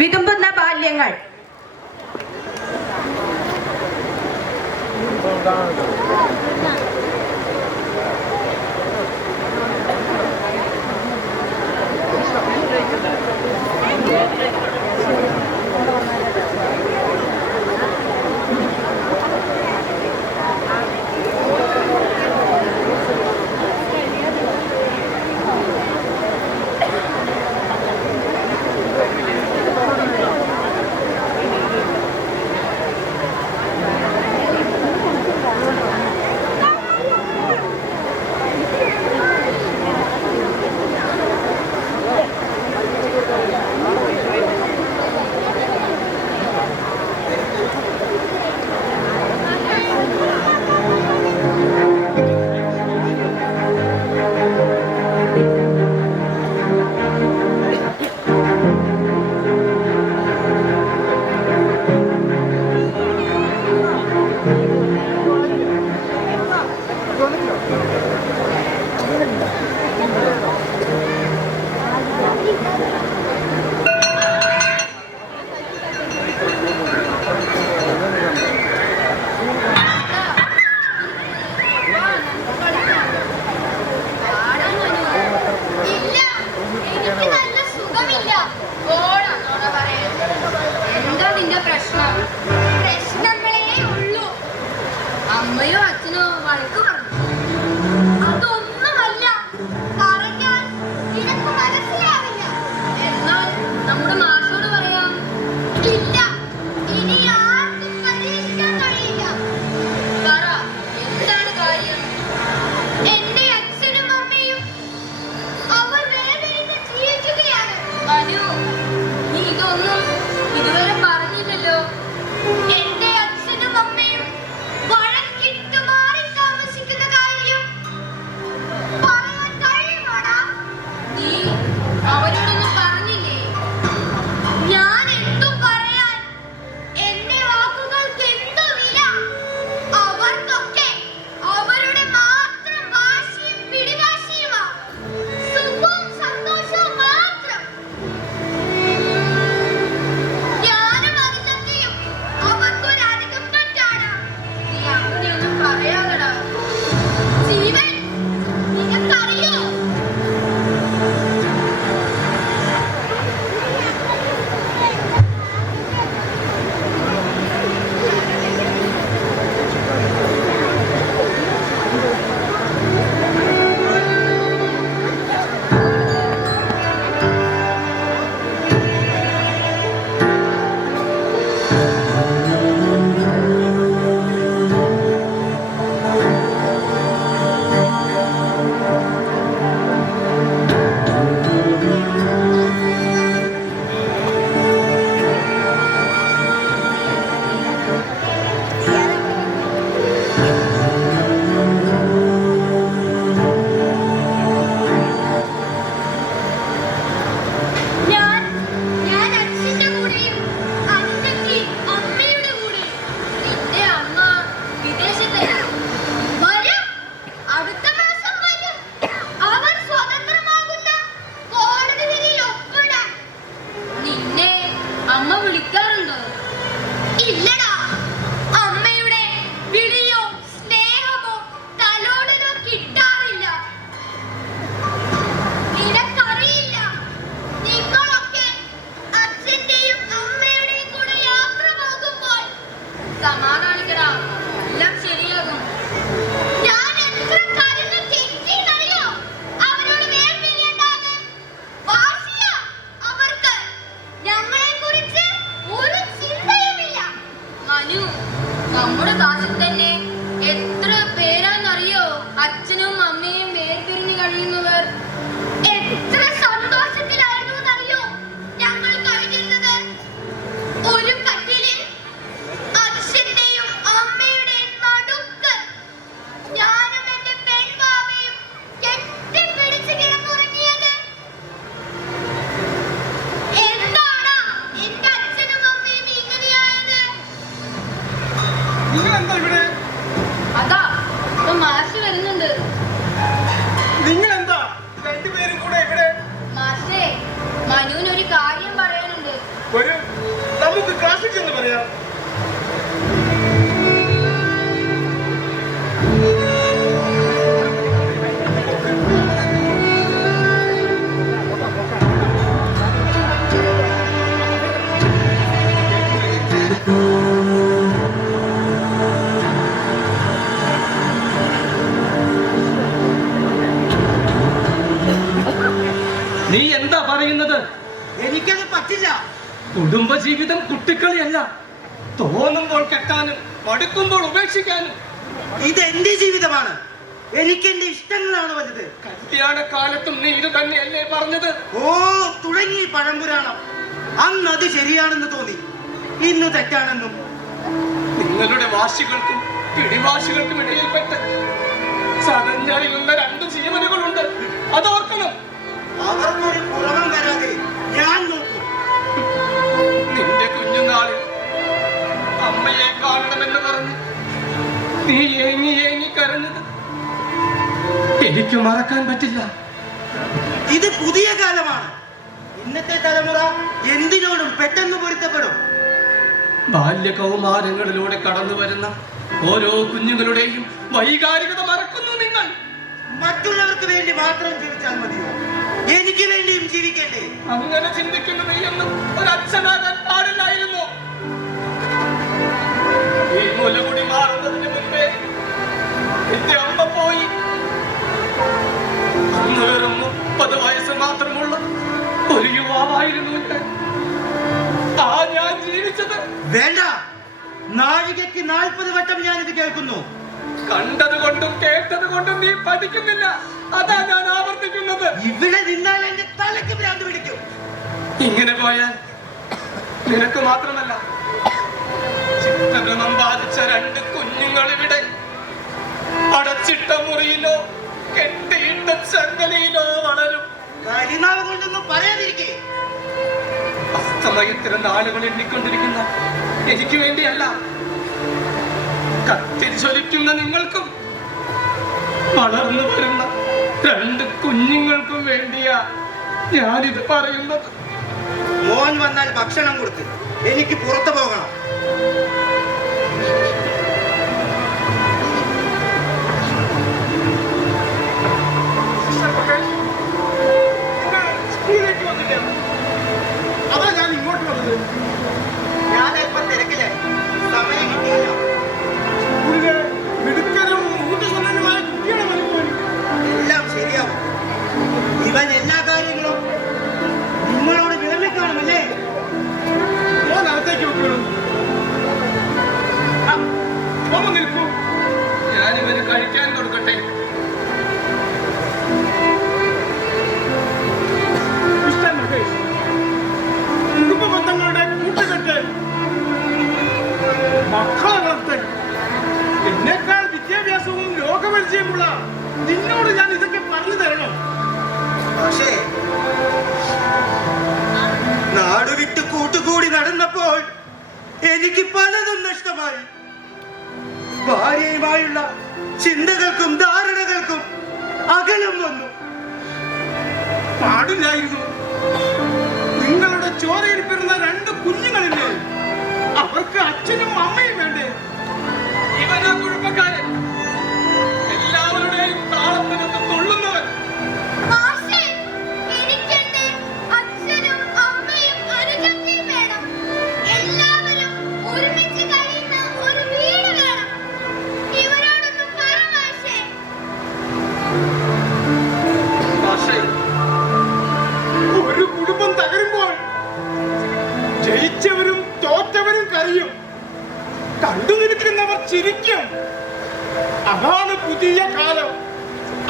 വിതുമ്പുന്ന ബാല്യങ്ങൾ. അമ്മയോ അച്ഛനോ വഴക്ക് പറഞ്ഞു. അതൊന്നുമല്ല, പറഞ്ഞാൽ നിനക്ക് മനസ്സിലാവില്ല. എന്നാൽ നമ്മുടെ മാഷോട് പറയാം. ഇല്ല, ഇനി ആർക്കും പരീക്ഷിക്കാൻ കഴിയില്ല. പറ, എന്താണ് കാര്യം? എന്റെ അച്ഛനും അമ്മയും അവർ വേദനിച്ച് ജീവിക്കുകയാണ്. മനു, നീ ഇതൊന്നും ഇതുവരെ പറഞ്ഞില്ലല്ലോ. എന്റെ അച്ഛനും അമ്മയും അവരോടൊന്നും പറഞ്ഞില്ലേ? ഞാൻ എന്തും പറയാൻ, എന്റെ വാക്കുകൾക്ക് എന്ത് വില? അവർക്കൊക്കെ അവരുടെ മാത്രം വാശിയും പിടിവാശിയുമാ. സുഖവും സന്തോഷവും മാത്രം. ഞാനും അതിലൊക്കെയും അവർക്കൊരധികം പറ്റാണ്. നീ അങ്ങനെയൊന്നും പറയാതെടാ. ജീവൻ, നിനക്കറിയോ? അമ്മ വിളിക്കാറുണ്ടോ? ഇല്ലടാ. അമ്മയുടെ വിളിയോ സ്നേഹമോ തലോടലോ കിട്ടാറില്ല. നിനക്കറിയില്ല, നിങ്ങളൊക്കെ അച്ഛന്റെയും അമ്മയുടെയും കൂടെ യാത്ര പോകുമ്പോൾ സമാധാനിക്കടാ, എല്ലാം ശരിയാകും. ഞാൻ എത്ര കരുന്ന് തെറ്റിയെന്നറിയോ അവരോട് വേർപിരിയണ്ടാന്ന്. വാശിയാ അവർക്ക്. ഞങ്ങളെ കുറിച്ച് ഒരു ചിന്തയുമില്ല. മനു, നമ്മുടെ ക്ലാസ്സിൽ തന്നെ എത്ര പേരാന്നറിയോ അച്ഛനും അമ്മയും വേർപിരിഞ്ഞ് കഴിയുന്നവർ? എത്ര സന്തോഷത്തിലായിരുന്നു എന്നറിയോ ഞങ്ങൾ കഴിഞ്ഞിരുന്നത്? ഒരു കട്ടിലിൽ അച്ഛന്റെയും അമ്മയുടെയും നടുക്ക് ഞാനും എന്റെ പെൺവാവയും കെട്ടിപ്പിടിച്ച് കിടന്നുറങ്ങിയത്. എന്താണ് എന്റെ അച്ഛനും അമ്മയും ഇങ്ങനെയായത്? നിങ്ങളെന്താ ഇവിടെ? പറ്റില്ല. കുടുംബജീവിതം കുട്ടിക്കളിയല്ല. തോന്നുമ്പോൾ കെട്ടാനും മടുക്കുമ്പോൾ ഉപേക്ഷിക്കാനും. ഇതെന്റെ ജീവിതമാണ്. എനിക്ക് എന്റെ ഇഷ്ടങ്ങളാണ് വലുത്. കല്യാണക്കാലത്തും നീ ഇത് തന്നെയല്ലേ പറഞ്ഞത്? ഓ, തുടങ്ങി പഴംപുരാണം. അന്ന് അത് ശരിയാണെന്ന് തോന്നി, ഇന്ന് തെറ്റാണെന്നും. നിങ്ങളുടെ വാശികൾക്കും പിടിവാശികൾക്കും ഇടയിൽപ്പെട്ട് സതഞ്ഞറിയുന്ന രണ്ട് ജീവനുകളുണ്ട്, അതോർക്കണം. അവർക്കൊരു കുറവും വരാതെ ഞാൻ നോക്കും. നിന്റെ കുഞ്ഞുനാളിൽ അമ്മയെ കാണണമെന്ന് പറഞ്ഞ് നീ ഏങ്ങി ഏങ്ങി കരഞ്ഞത് എനിക്ക് മറക്കാൻ പറ്റില്ല. ഇത് പുതിയ കാലമാണ്. ഇന്നത്തെ തലമുറ എന്തിനോടും പെട്ടെന്ന് പൊരുത്തപ്പെടും. ബാല്യകൗമാരങ്ങളിലൂടെ കടന്നു വരുന്ന ഓരോ കുഞ്ഞുങ്ങളുടെയും വൈകാരികത മറക്കുന്നു നിങ്ങൾ. മറ്റുള്ളവർക്ക് വേണ്ടി മാത്രം ജീവിച്ചാൽ മതിയോ? എനിക്ക് വേണ്ടിയും ജീവിക്കേണ്ടേ? അങ്ങനെ ചിന്തിക്കുന്ന നീയൊന്നും ഒരച്ഛനാകാൻ പാടില്ലായിരുന്നു. ഈ മുലകുടി മാറുന്നതിന് മുൻപേ എന്റെ അമ്മ പോയി. അന്ന് വെറും 30 വയസ്സ് മാത്രമുള്ള ഒരു യുവാവായിരുന്നു ഞാൻ ജീവിച്ചത്. വേണ്ട, നാഴികയ്ക്ക് 40 വട്ടം ഞാനിത് കേൾക്കുന്നു. കണ്ടത് കൊണ്ടും കേട്ടത് കൊണ്ടും നീ പഠിക്കുന്നില്ല, അതാ ഞാൻ ആവർത്തിക്കുന്നത്. ഇവിടെ നിന്നാൽ എന്റെ തലയ്ക്ക് ഭ്രാന്ത് പിടിക്കും. ഇങ്ങനെ പോയാൽ നിനക്ക് മാത്രമല്ല, ചിത്തഭ്രമം ബാധിച്ച 2 കുഞ്ഞുങ്ങൾ ഇവിടെ അടച്ചിട്ട മുറിയിലോ കെട്ടിയിട്ട ചങ്ങലയിലോ വളരും. കരിനാവ് കൊണ്ടൊന്നും പറയാതിരിക്കേ. അസ്തമയത്തിന് നാളുകൾ എണ്ണിക്കൊണ്ടിരിക്കുന്ന എനിക്ക് വേണ്ടിയല്ല, കത്തിജ്വലിക്കുന്ന നിങ്ങൾക്കും വളർന്നു വരുന്ന 2 കുഞ്ഞുങ്ങൾക്കും വേണ്ടിയാ ഞാനിത് പറയുന്നത്. മോൻ വന്നാൽ ഭക്ഷണം കൊടുത്ത് എനിക്ക് പുറത്തു പോകണം. അതാ ഞാൻ ഇങ്ങോട്ട് വന്നത്. ഞാൻ അല്പം തിരക്കിലായി, സമയം കിട്ടിയില്ല. എല്ലാം ശരിയാവും. ഇവൻ എല്ലാ കാര്യങ്ങളും നിങ്ങളോട് വിളമ്പിക്കാണുമല്ലേ? ഞാൻ അകത്തേക്ക് നിൽക്കൂ. ഞാനിവന് കഴിക്കാൻ കൊടുക്കട്ടെ. കുടുംബബന്ധങ്ങളുടെ കൂട്ടുകെട്ട്, മക്കളെ വളർത്തൽ, എന്നേക്കാൾ വിദ്യാഭ്യാസവും ലോകപരിചയമുള്ള നിന്നോട് ഞാൻ ഇതൊക്കെ പറഞ്ഞു തരണം. പക്ഷേ നാടുവിട്ട് കൂട്ടുകൂടി നടന്നപ്പോൾ എനിക്ക് പലതും നഷ്ടമായി. ഭാര്യയുമായുള്ള ചിന്തകൾക്കും ധാരണകൾക്കും അകലം വന്നു. പാടില്ലായിരുന്നു. നിങ്ങളുടെ ചോരയിൽ പിറന്ന 2 കുഞ്ഞുങ്ങളില്ലേ, അവർക്ക് അച്ഛനും അമ്മയും വേണ്ടേ? ഇവനാ കുഴപ്പക്കാരൻ, എല്ലാവരുടെയും താളത്തിനൊത്ത് തുള്ളുന്നവൻ. എനിക്കെന്റെ അച്ഛനും അമ്മയും അനുജത്തിയും വേണം. എല്ലാവരും ഒരുമിച്ച് കഴിയുന്ന ഒരു വീട് വേണം. ഇവരോടൊന്നും പറ മാഷേ. ഒരു കുടുംബം തകരുമ്പോൾ ജയിച്ചവരും തോറ്റവരും കരയും, കണ്ടു നിൽക്കുന്നവർ ചിരിക്കും. അതാണ് പുതിയ കാലം,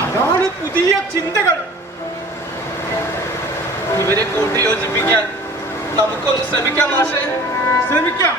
അതാണ് പുതിയ ചിന്തകൾ. ഇവരെ കൂട്ടിയോജിപ്പിക്കാൻ നമുക്കൊന്ന് ശ്രമിക്കാം മാഷേ. ശ്രമിക്കാം.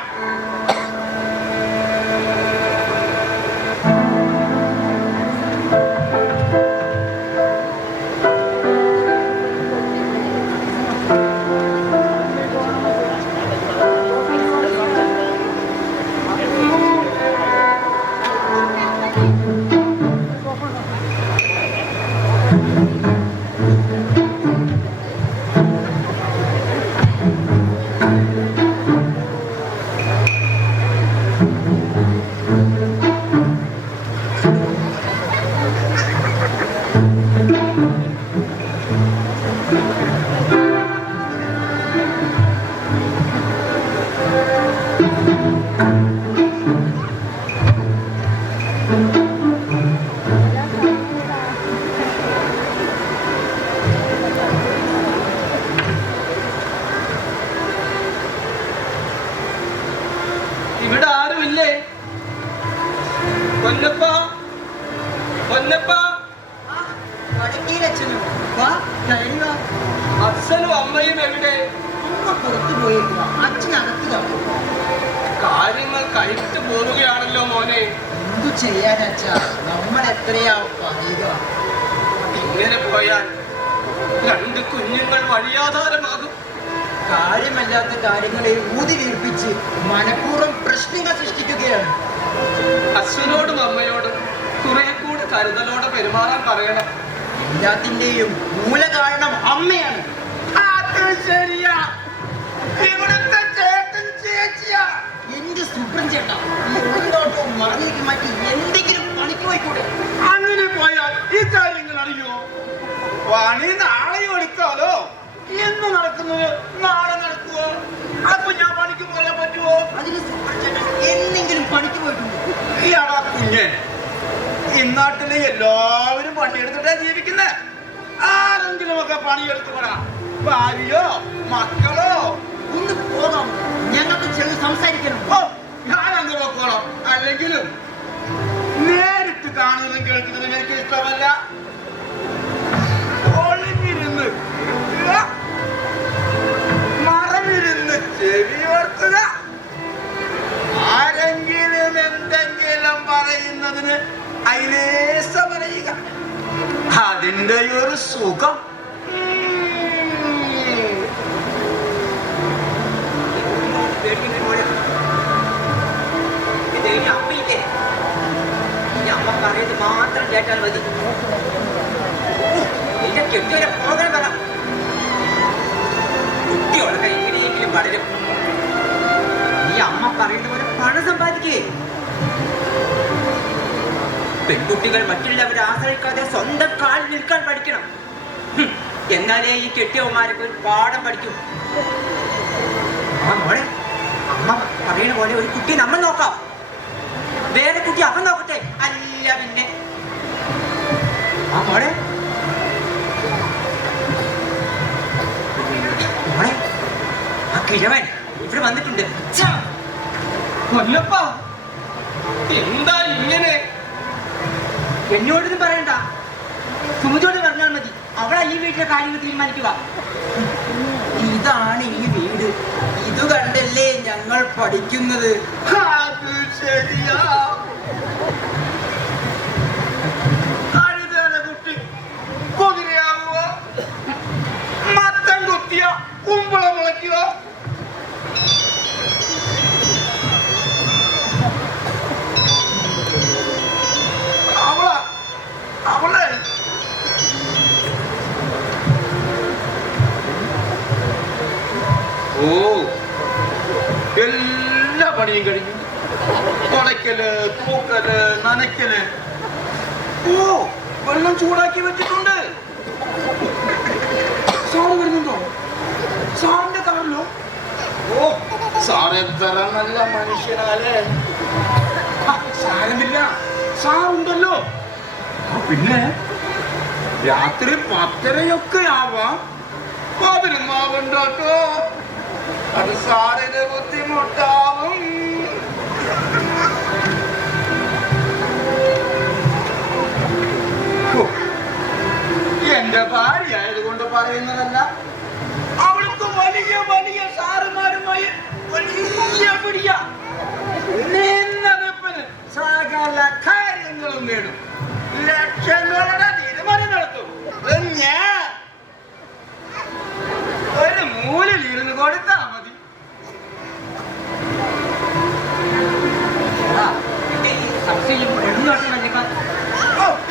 കൈവിട്ട് പോവുകയാണല്ലോ മോനെ. എന്തു ചെയ്യാനച്ചാ, നമ്മൾ എത്രയാ പറയുക. ഇങ്ങനെ പോയാൽ 2 കുഞ്ഞുങ്ങൾ വഴിയാധാരമാകും. കാര്യമല്ലാത്ത കാര്യങ്ങളെ ഊതി വീർപ്പിച്ച് മനഃപൂർവ്വം പ്രശ്നങ്ങൾ സൃഷ്ടിക്കുകയാണ്. അച്ഛനോടും അമ്മയോടും കുറെ കൂടെ കരുതലോടെ പെരുമാറാൻ പറയണം. എല്ലാത്തിന്റെയും മൂല കാരണം അമ്മയാണ്. അത് ശരിയാ. ഇവിടുത്തെ ചേട്ടൻ ചേച്ചിയാ. എന്റെ സുബ്രൻ ചേട്ടാ, ഈ ഒളിന്തോട്ടവും മറന്നേക്ക് മാറ്റി എന്തെങ്കിലും പണിക്ക് പോയിക്കൂടെ? അങ്ങനെ പോയാൽ ഈ കാര്യങ്ങൾ അറിയോ? പണി നാളെ എടുക്കാലോ. എന്ന് നടക്കുന്നത് നാളെ നടക്കുവോ? അപ്പൊ ഞാൻ പണിക്ക് പോയാൽ പറ്റുമോ? അതിന് സുബ്രൻ ചേട്ടൻ എന്തെങ്കിലും പണിക്ക് പോയിട്ടുണ്ട്? ഈയാടാ കുഞ്ഞൻ. ഇന്നാട്ടിലെ എല്ലാവരും പണിയെടുത്തിട്ടാ ജീവിക്കുന്നേ. ആരെങ്കിലും ഒക്കെ പണിയെടുത്ത് പോടാ. ഭാര്യയോ മക്കളോ. ഒന്ന് പോകാം, ഞങ്ങൾക്ക് ചെറിയ സംസാരിക്കണം. ഓ, ഞാനങ്ങ് പോക്കോളാം. അല്ലെങ്കിലും നേരിട്ട് കാണുന്നതും കേൾക്കുന്നതും എനിക്ക് ഇഷ്ടമല്ല. ഒളിഞ്ഞിരുന്ന് കേൾക്കുക, മറഞ്ഞിരുന്ന് ചെവി ഓർക്കുക. ആരെങ്കിലും എന്തെങ്കിലും പറയുന്നതിന് അയിലേസ പറയുക. അതിന്റെ ഒരു സുഖം. അമ്മ പറയുന്നത് മാത്രം കേട്ടാൽ മതി. നിന്റെ കെട്ടിയൊരു പോകാൻ പറ. കുട്ടികളൊക്കെ എങ്ങനെയെങ്കിലും വളരും. ഈ അമ്മ പറയുന്ന പോലെ പണം സമ്പാദിക്കേ. പെൺകുട്ടികൾ മറ്റുള്ളവരെ ആശ്രയിക്കാതെ സ്വന്തം കാലിൽ നിൽക്കാൻ പഠിക്കണം. എന്നാലേ ഈ കെട്ടിയവന്മാരൊക്കെ ഒരു പാഠം പഠിക്കും. മോളെ, അമ്മ പറയുന്ന പോലെ ഒരു കുട്ടി നമ്മൾ നോക്കാം, വേറെ കുട്ടി അവൻ നോക്കട്ടെ. അല്ല പിന്നെ മോളെ, മോളെ, ആ കിഴവൻ ഇവിടെ വന്നിട്ടുണ്ട്. കൊല്ലപ്പാ, എന്താ ഇങ്ങനെ? എന്നോടൊന്നും പറയണ്ട, സുമിതോട് പറഞ്ഞാൽ മതി. അവളാ ഈ വീട്ടിലെ കാര്യങ്ങൾ തീരുമാനിക്കുക. ഇതാണ് ഈ വീട്. ഇത് കണ്ടല്ലേ ഞങ്ങൾ പഠിക്കുന്നത്. അത് ശരിയാ. കഴുതേനെ കുട്ടി കുതിരയാകുവോ? മത്തൻ കുത്തിയ കുമ്പളം മുളയ്ക്കുവോ? അവളെ ഓ, എല്ലാ പണിയും കഴിഞ്ഞു. തുടയ്ക്കല്, തൂക്കല്, നനയ്ക്കല്. ഓ, വെള്ളം ചൂടാക്കി വെച്ചിട്ടുണ്ട്. സാറ് വരുന്നുണ്ടോ? സാറിന്റെ കാറിലോ? ഓ, സാറ് എത്ര നല്ല മനുഷ്യനാലേ. സാരമില്ല, സാറുണ്ടല്ലോ. പിന്നെ രാത്രി 10:30 ആവാം. 11 അത് സാറിന് ബുദ്ധിമുട്ടാവും. എന്റെ ഭാര്യ ആയതുകൊണ്ട് പറയുന്നതല്ല. അവൾക്ക് വലിയ വലിയ സാറുമാരുമായി വലിയ പിടിയ. നിന്നതിപ്പിന് സകല കാര്യങ്ങളും നേടും. ലക്ഷങ്ങളുടെ തീരുമാനം നടത്തും. ഞാൻ ഒരു മൂലിൽ ഇരുന്ന് കൊടുത്താ മതി.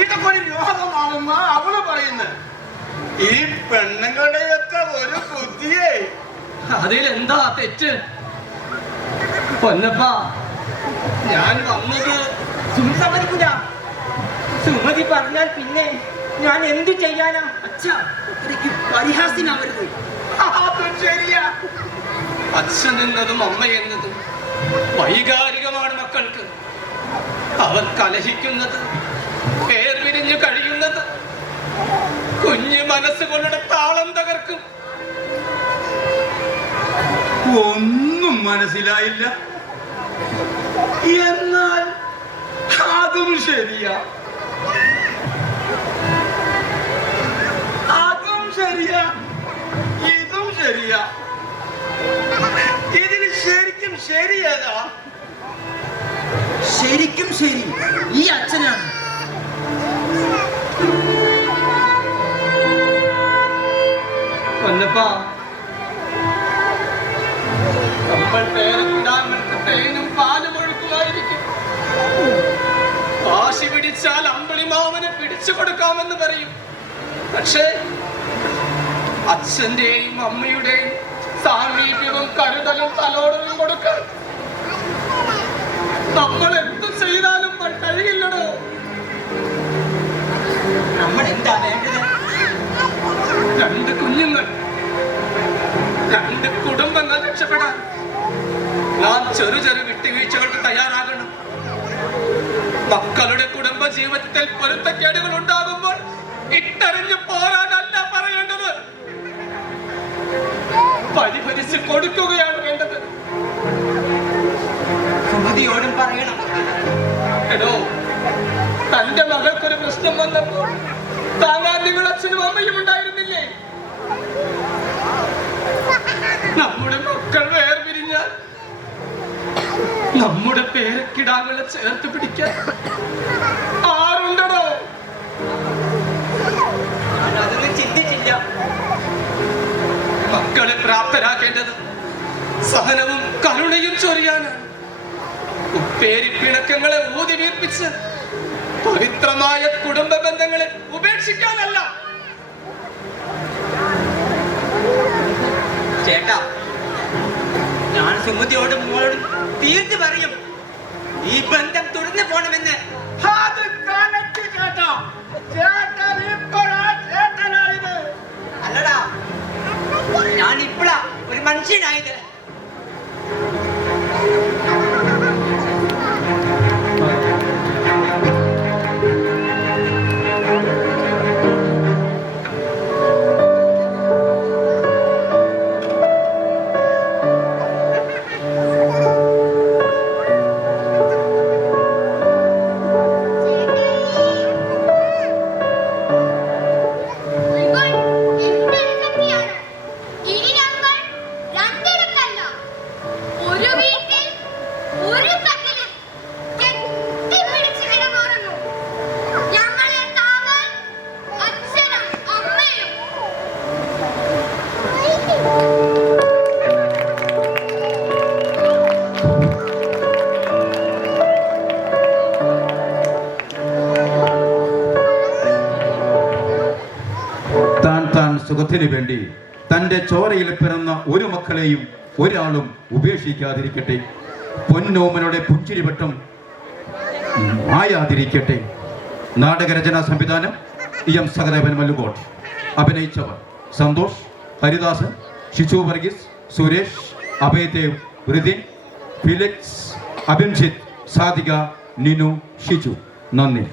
ഇതൊക്കെ ഒരു രോഗമാണെന്നാ അവള് പറയുന്നത്. ഈ പെണ്ണുങ്ങളുടെയൊക്കെ ഒരു ബുദ്ധിയേ. അതിലെന്താ തെറ്റ്? പൊന്നപ്പാ, ഞാൻ വന്നത് സുമതി സമ്മതിക്കൂല. സുമതി പറഞ്ഞാൽ പിന്നെ ഞാൻ എന്ത് ചെയ്യാനാ? അച്ഛാ, എനിക്ക് പരിഹാസ്യനാവരുത്. അത് ശരിയാ. അച്ഛൻ എന്നതും അമ്മ എന്നതും വൈകാരികമാണ് മക്കൾക്ക്. അവർ കലഹിക്കുന്നത്, വേർപിരിഞ്ഞ് കഴിയുന്നത് കുഞ്ഞു മനസ്സുകൊണ്ടുള്ള താളം തകർക്കും. ഒന്നും മനസ്സിലായില്ല. എന്നാൽ അതും ശരിയാ. അതും ശരിയാ, ഇതും ശരിയാ. ഇതിൽ ശരിക്കും ശരിയേതാ? ശരിക്കും ശരി, ഈ അച്ഛനാണ്. പൊന്നപ്പാ, നമ്മൾ പേരക്കിടാങ്ങൾക്ക് തേനും പാലും ഒഴുക്കുമായിരിക്കും. വാശി പിടിച്ചാൽ അമ്പിളിമാവനെ പിടിച്ചു കൊടുക്കാമെന്ന് പറയും. പക്ഷേ അച്ഛന്റെയും അമ്മയുടെയും സാമീപ്യവും കരുതലും തലോടലും കൊടുക്കാൻ നമ്മൾ എന്ത് ചെയ്താലും കഴിയില്ലടോ. നമ്മൾ എന്താ വേണ്ടത്? 2 കുഞ്ഞുങ്ങൾ, 2 കുടുംബങ്ങൾ രക്ഷപ്പെടാൻ നാം ചെറു വിട്ടുവീഴ്ചകൾക്ക് തയ്യാറാകണം. മക്കളുടെ കുടുംബ ജീവിതത്തിൽ പൊരുത്തക്കേടുകൾ ഉണ്ടാകുമ്പോൾ ഇട്ടെറിഞ്ഞു പോരാനല്ല പറയേണ്ടത്, പരിഹരിച്ച് കൊടുക്കുകയാണ് വേണ്ടത്. സുമതിയോടും പറയണം. എടോ, തന്റെ മകൾക്കൊരു പ്രശ്നം വന്നപ്പോൾ താങ്ങാൻ നിങ്ങൾ അച്ഛനും അമ്മയും ഉണ്ടായിരുന്നില്ലേ? നമ്മുടെ മക്കൾ വേർപിരിഞ്ഞാൽ നമ്മുടെ പേരക്കിടാങ്ങളെ ചേർത്ത് പിടിക്കാൻ ആരുണ്ടടോ? അതൊന്നും ചിന്തിച്ചില്ല. മക്കളെ പ്രാപ്തരാക്കേണ്ടത് സഹനവും കരുണയും ചൊരിയാനാണ്. ഉപ്പേരി പിണക്കങ്ങളെ ഊതി വീർപ്പിച്ച് പവിത്രമായ കുടുംബ ബന്ധങ്ങളെ ഉപേക്ഷിക്കാനല്ല. ചേട്ടാ, ഞാൻ സുമതിയോടും മോളോടും തീർത്ത് പറയും, ഈ ബന്ധം തുടർന്ന് പോണമെന്ന്. അത് കലക്കി ചേട്ടാ. ചേട്ടൻ ഇപ്പോഴാ ചേട്ടനായത്. അല്ലടാ, ഞാൻ ഇപ്പഴാ ഒരു മനുഷ്യനായത്. സുഖത്തിനു വേണ്ടി തൻ്റെ ചോരയിൽ പിറന്ന ഒരു മക്കളെയും ഒരാളും ഉപേക്ഷിക്കാതിരിക്കട്ടെ. പൊന്നോമനുടെ പുഞ്ചിരിവട്ടം ആയാതിരിക്കട്ടെ. നാടകരചനാ സംവിധാനം എം സഹദേവൻ മല്ലുകോട്ട്. അഭിനയിച്ചവർ സന്തോഷ്, ഹരിദാസൻ, ഷിച്ചു വർഗീസ്, സുരേഷ്, അഭയദേവ്, ഋതിൻ, ഫിലിക്സ്, അഭിംജിത്ത്, സാധിക, നിനു, ഷിജു. നന്ദി.